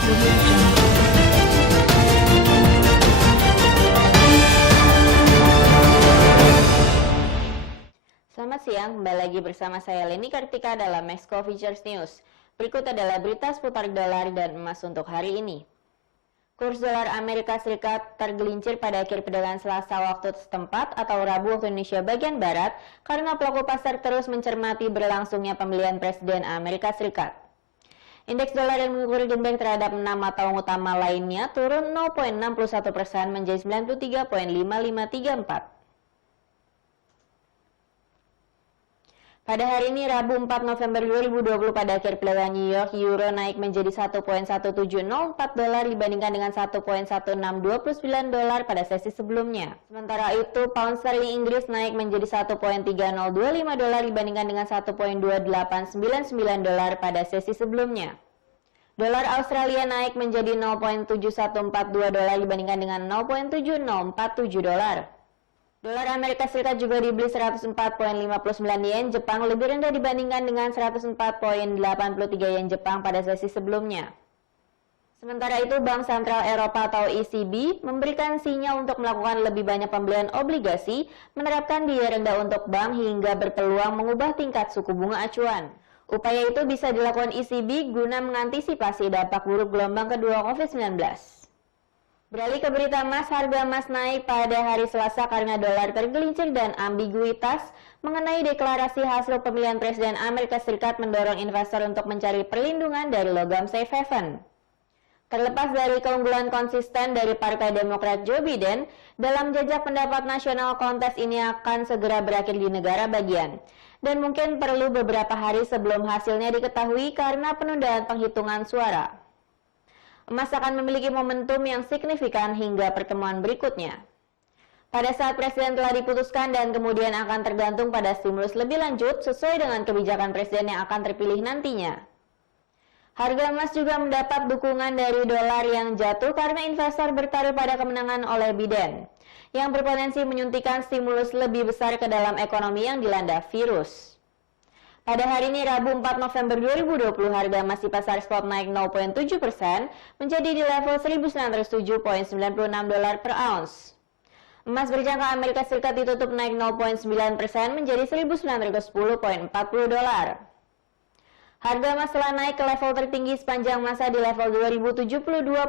Audio Jungle. Selamat siang, kembali lagi bersama saya Leni Kartika dalam Maxco Futures News. Berikut adalah berita seputar dolar dan emas untuk hari ini. Kurs dolar Amerika Serikat tergelincir pada akhir perdagangan Selasa waktu setempat atau Rabu waktu Indonesia bagian Barat karena pelaku pasar terus mencermati berlangsungnya pemilihan Presiden Amerika Serikat. Indeks dolar yang mengikuti greenback terhadap 6 mata uang utama lainnya turun 0,61% menjadi 93,5534. Pada hari ini Rabu 4 November 2020 pada akhir perdagangan New York, euro naik menjadi 1,1704 dolar dibandingkan dengan 1,1629 dolar pada sesi sebelumnya. Sementara itu pound sterling Inggris naik menjadi 1,3025 dolar dibandingkan dengan 1,2899 dolar pada sesi sebelumnya. Dolar Australia naik menjadi 0,7142 dolar dibandingkan dengan 0,7047 dolar. Dolar Amerika Serikat juga dibeli 104,59 yen Jepang lebih rendah dibandingkan dengan 104,83 yen Jepang pada sesi sebelumnya. Sementara itu, Bank Sentral Eropa atau ECB memberikan sinyal untuk melakukan lebih banyak pembelian obligasi, menerapkan biaya rendah untuk bank hingga berpeluang mengubah tingkat suku bunga acuan. Upaya itu bisa dilakukan ECB guna mengantisipasi dampak buruk gelombang kedua COVID-19. Beralih ke berita emas, harga emas naik pada hari Selasa karena dolar tergelincir dan ambiguitas mengenai deklarasi hasil pemilihan Presiden Amerika Serikat mendorong investor untuk mencari perlindungan dari logam safe haven. Terlepas dari keunggulan konsisten dari Partai Demokrat Joe Biden, dalam jajak pendapat nasional kontes ini akan segera berakhir di negara bagian. Dan mungkin perlu beberapa hari sebelum hasilnya diketahui karena penundaan penghitungan suara. Emas akan memiliki momentum yang signifikan hingga pertemuan berikutnya. Pada saat Presiden telah diputuskan dan kemudian akan tergantung pada stimulus lebih lanjut sesuai dengan kebijakan Presiden yang akan terpilih nantinya. Harga emas juga mendapat dukungan dari dolar yang jatuh karena investor bertaruh pada kemenangan oleh Biden, yang berpotensi menyuntikkan stimulus lebih besar ke dalam ekonomi yang dilanda virus. Pada hari ini Rabu 4 November 2020 harga emas di pasar spot naik 0,7% menjadi di level 1.907,96 dolar per ounce. Emas berjangka Amerika Serikat ditutup naik 0,9% menjadi 1.910,40 dolar. Harga emas telah naik ke level tertinggi sepanjang masa di level 2.072,50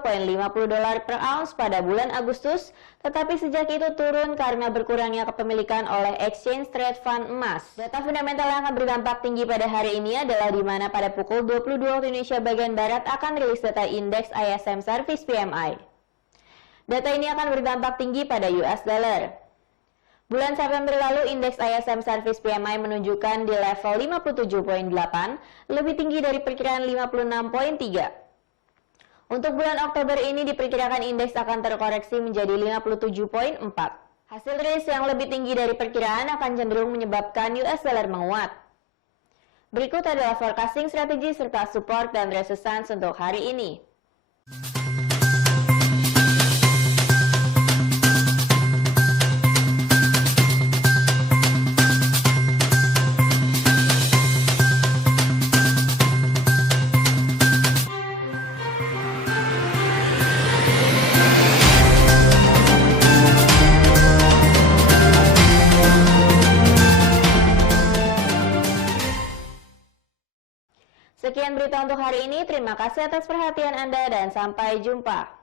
dolar per ounce pada bulan Agustus, tetapi sejak itu turun karena berkurangnya kepemilikan oleh Exchange Trade Fund emas. Data fundamental yang akan berdampak tinggi pada hari ini adalah di mana pada pukul 22 waktu Indonesia bagian Barat akan rilis data indeks ISM Service PMI. Data ini akan berdampak tinggi pada US dollar. Bulan September lalu, indeks ISM Service PMI menunjukkan di level 57,8, lebih tinggi dari perkiraan 56,3. Untuk bulan Oktober ini diperkirakan indeks akan terkoreksi menjadi 57,4. Hasil rilis yang lebih tinggi dari perkiraan akan cenderung menyebabkan US dollar menguat. Berikut adalah forecasting strategi serta support dan resistance untuk hari ini. Sekian berita untuk hari ini, terima kasih atas perhatian Anda dan sampai jumpa.